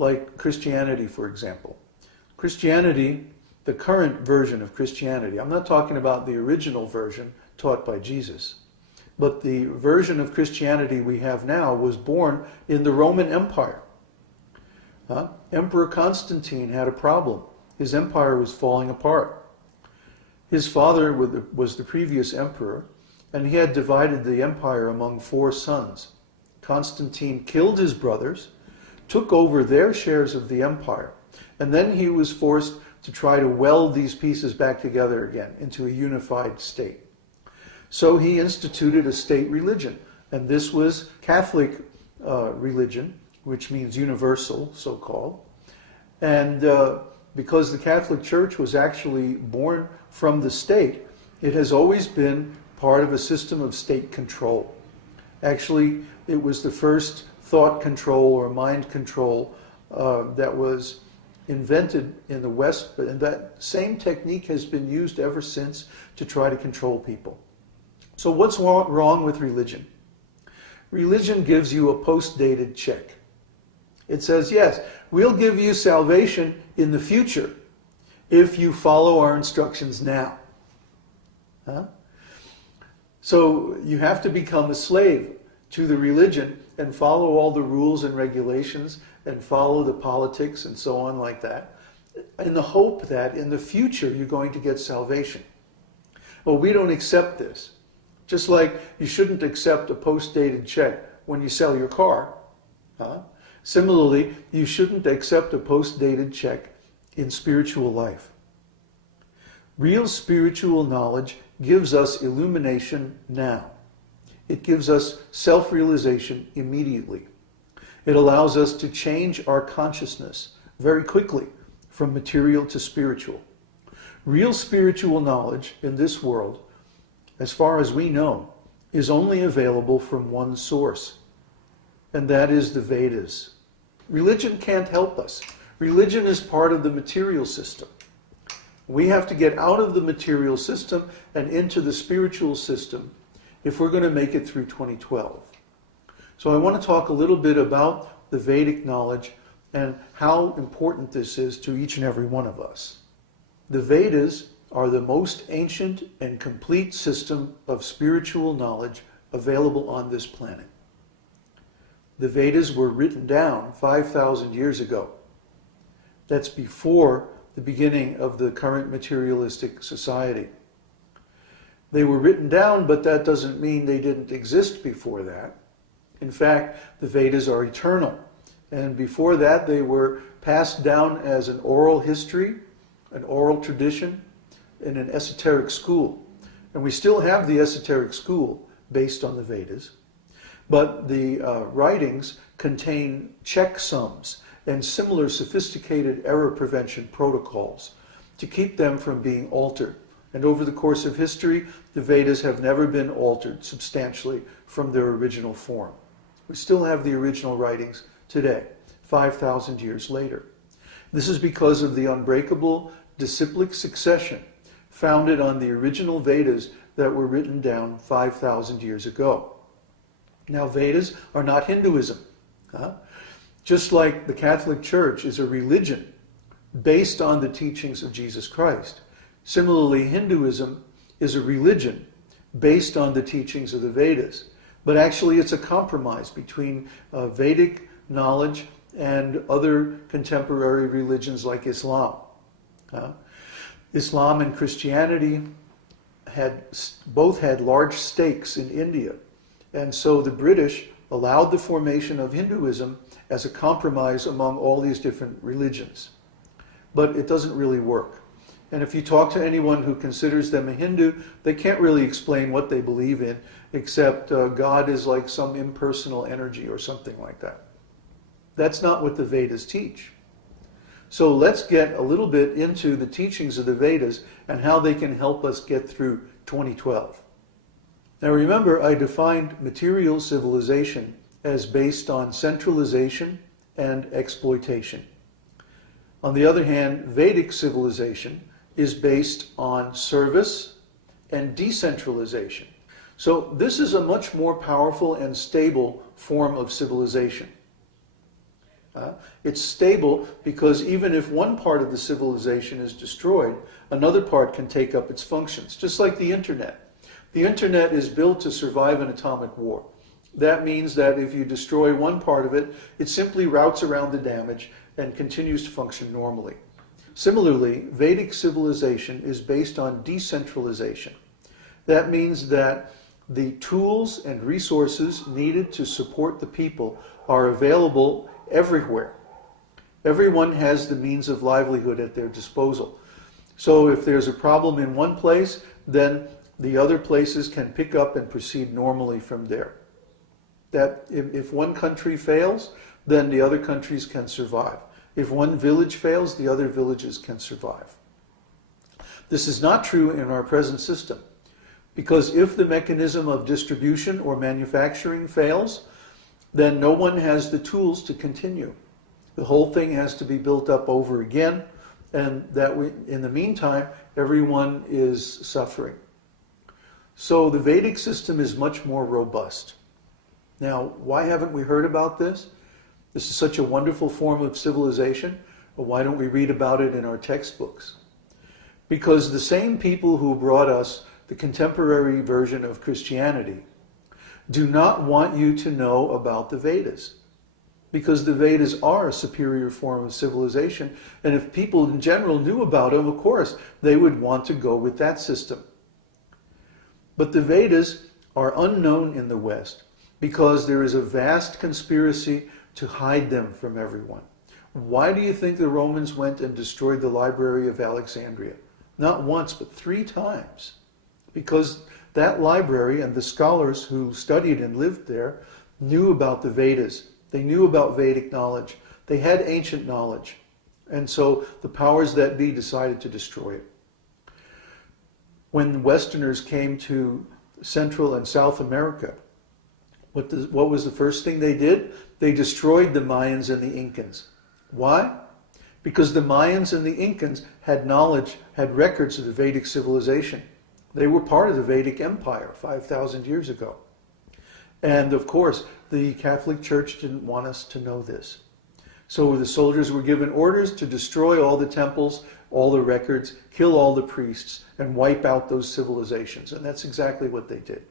like Christianity, for example. Christianity, the current version of Christianity, I'm not talking about the original version taught by Jesus, but the version of Christianity we have now was born in the Roman Empire. Emperor Constantine had a problem. His empire was falling apart. His father was the previous emperor, and he had divided the empire among 4 sons. Constantine killed his brothers, took over their shares of the empire, and then he was forced to try to weld these pieces back together again into a unified state. So he instituted a state religion, and this was Catholic religion, which means universal, so-called. And because the Catholic Church was actually born from the state, it has always been part of a system of state control. Actually, it was the first thought control or mind control that was invented in the West, and that same technique has been used ever since to try to control people. So what's wrong with religion? Religion gives you a post-dated check. It says, yes, we'll give you salvation in the future if you follow our instructions now. So you have to become a slave to the religion and follow all the rules and regulations and follow the politics and so on like that, in the hope that in the future you're going to get salvation. Well, we don't accept this. Just like you shouldn't accept a post-dated check when you sell your car. Similarly, you shouldn't accept a post-dated check in spiritual life. Real spiritual knowledge gives us illumination now. It gives us self-realization immediately. It allows us to change our consciousness very quickly from material to spiritual. Real spiritual knowledge in this world, as far as we know, is only available from one source, and that is the Vedas. Religion can't help us. Religion is part of the material system. We have to get out of the material system and into the spiritual system if we're going to make it through 2012. So I want to talk a little bit about the Vedic knowledge and how important this is to each and every one of us. The Vedas are the most ancient and complete system of spiritual knowledge available on this planet. The Vedas were written down 5,000 years ago. That's before the beginning of the current materialistic society. They were written down, but that doesn't mean they didn't exist before that. In fact, the Vedas are eternal. And before that, they were passed down as an oral history, an oral tradition, in an esoteric school. And we still have the esoteric school based on the Vedas. But the writings contain checksums and similar sophisticated error prevention protocols to keep them from being altered. And over the course of history, the Vedas have never been altered substantially from their original form. We still have the original writings today, 5,000 years later. This is because of the unbreakable disciplic succession founded on the original Vedas that were written down 5,000 years ago. Now, Vedas are not Hinduism. Just like the Catholic Church is a religion based on the teachings of Jesus Christ, similarly, Hinduism is a religion based on the teachings of the Vedas. But actually, it's a compromise between Vedic knowledge and other contemporary religions like Islam. Islam and Christianity both had large stakes in India. And so the British allowed the formation of Hinduism as a compromise among all these different religions. But it doesn't really work. And if you talk to anyone who considers them a Hindu, they can't really explain what they believe in, except God is like some impersonal energy or something like that. That's not what the Vedas teach. So let's get a little bit into the teachings of the Vedas and how they can help us get through 2012. Now remember, I defined material civilization as based on centralization and exploitation. On the other hand, Vedic civilization is based on service and decentralization. So this is a much more powerful and stable form of civilization. It's stable because even if one part of the civilization is destroyed, another part can take up its functions, just like the internet. The internet is built to survive an atomic war. That means that if you destroy one part of it, it simply routes around the damage and continues to function normally. Similarly, Vedic civilization is based on decentralization. That means that the tools and resources needed to support the people are available everywhere. Everyone has the means of livelihood at their disposal. So if there's a problem in one place, then the other places can pick up and proceed normally from there. That if one country fails, then the other countries can survive. If one village fails, the other villages can survive. This is not true in our present system, because if the mechanism of distribution or manufacturing fails, then no one has the tools to continue. The whole thing has to be built up over again, and in the meantime, everyone is suffering. So the Vedic system is much more robust. Now, why haven't we heard about this? This is such a wonderful form of civilization. Well, why don't we read about it in our textbooks? Because the same people who brought us the contemporary version of Christianity do not want you to know about the Vedas. Because the Vedas are a superior form of civilization, and if people in general knew about them, of course, they would want to go with that system. But the Vedas are unknown in the West because there is a vast conspiracy to hide them from everyone. Why do you think the Romans went and destroyed the Library of Alexandria? Not once, but 3 times. Because that library and the scholars who studied and lived there knew about the Vedas. They knew about Vedic knowledge. They had ancient knowledge. And so the powers that be decided to destroy it. When Westerners came to Central and South America, what was the first thing they did? They destroyed the Mayans and the Incans. Why? Because the Mayans and the Incans had knowledge, had records of the Vedic civilization. They were part of the Vedic Empire 5,000 years ago. And of course, the Catholic Church didn't want us to know this. So the soldiers were given orders to destroy all the temples, all the records, kill all the priests, and wipe out those civilizations. And that's exactly what they did.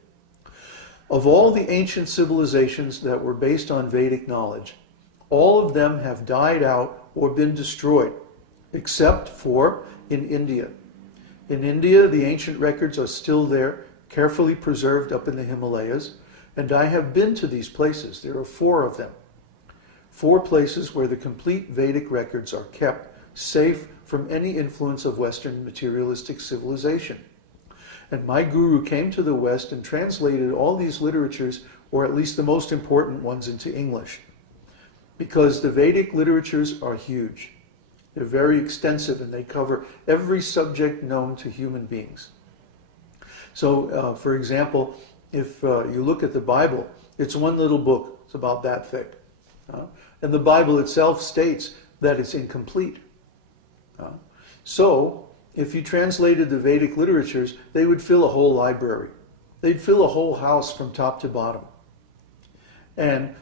Of all the ancient civilizations that were based on Vedic knowledge, all of them have died out or been destroyed, except for in India. In India, the ancient records are still there, carefully preserved up in the Himalayas, and I have been to these places. There are 4 of them. 4 places where the complete Vedic records are kept, safe from any influence of Western materialistic civilization. And my guru came to the West and translated all these literatures, or at least the most important ones, into English. Because the Vedic literatures are huge. They're very extensive and they cover every subject known to human beings. So, for example, if you look at the Bible, it's one little book. It's about that thick. And the Bible itself states that it's incomplete. So, if you translated the Vedic literatures, they would fill a whole library. They'd fill a whole house from top to bottom. And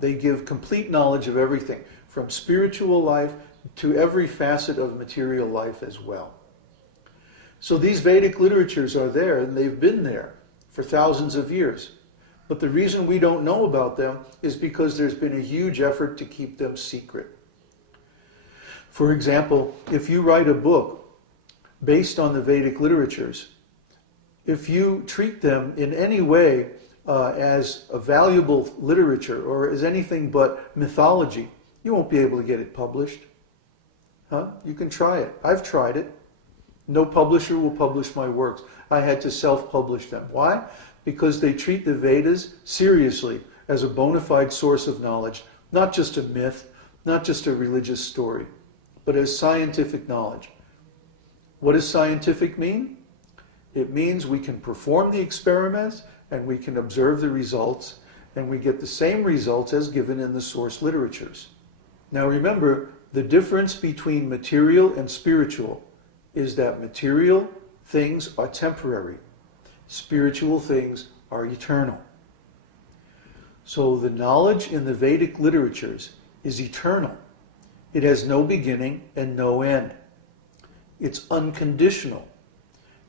they give complete knowledge of everything, from spiritual life to every facet of material life as well. So these Vedic literatures are there, and they've been there for thousands of years. But the reason we don't know about them is because there's been a huge effort to keep them secret. For example, if you write a book based on the Vedic literatures, if you treat them in any way as a valuable literature or as anything but mythology, you won't be able to get it published. You can try it. I've tried it. No publisher will publish my works. I had to self-publish them. Why? Because they treat the Vedas seriously as a bona fide source of knowledge, not just a myth, not just a religious story, but as scientific knowledge. What does scientific mean? It means we can perform the experiments and we can observe the results, and we get the same results as given in the source literatures. Now remember, the difference between material and spiritual is that material things are temporary. Spiritual things are eternal. So the knowledge in the Vedic literatures is eternal. It has no beginning and no end. It's unconditional.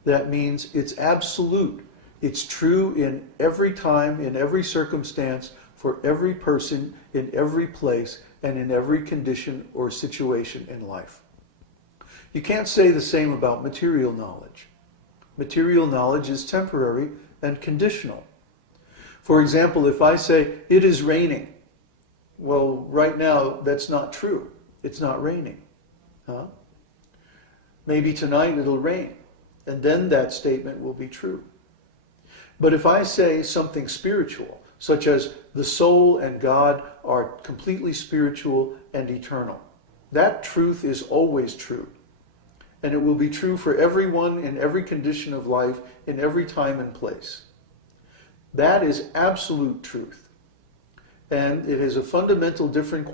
That means it's absolute. It's true in every time, in every circumstance, for every person, in every place, and in every condition or situation in life. You can't say the same about material knowledge. Material knowledge is temporary and conditional. For example, if I say, it is raining, well, right now, that's not true. It's not raining. Huh? Maybe tonight it'll rain, and then that statement will be true. But if I say something spiritual, such as the soul and God are completely spiritual and eternal, that truth is always true. And it will be true for everyone in every condition of life, in every time and place. That is absolute truth. And it is a fundamental different quality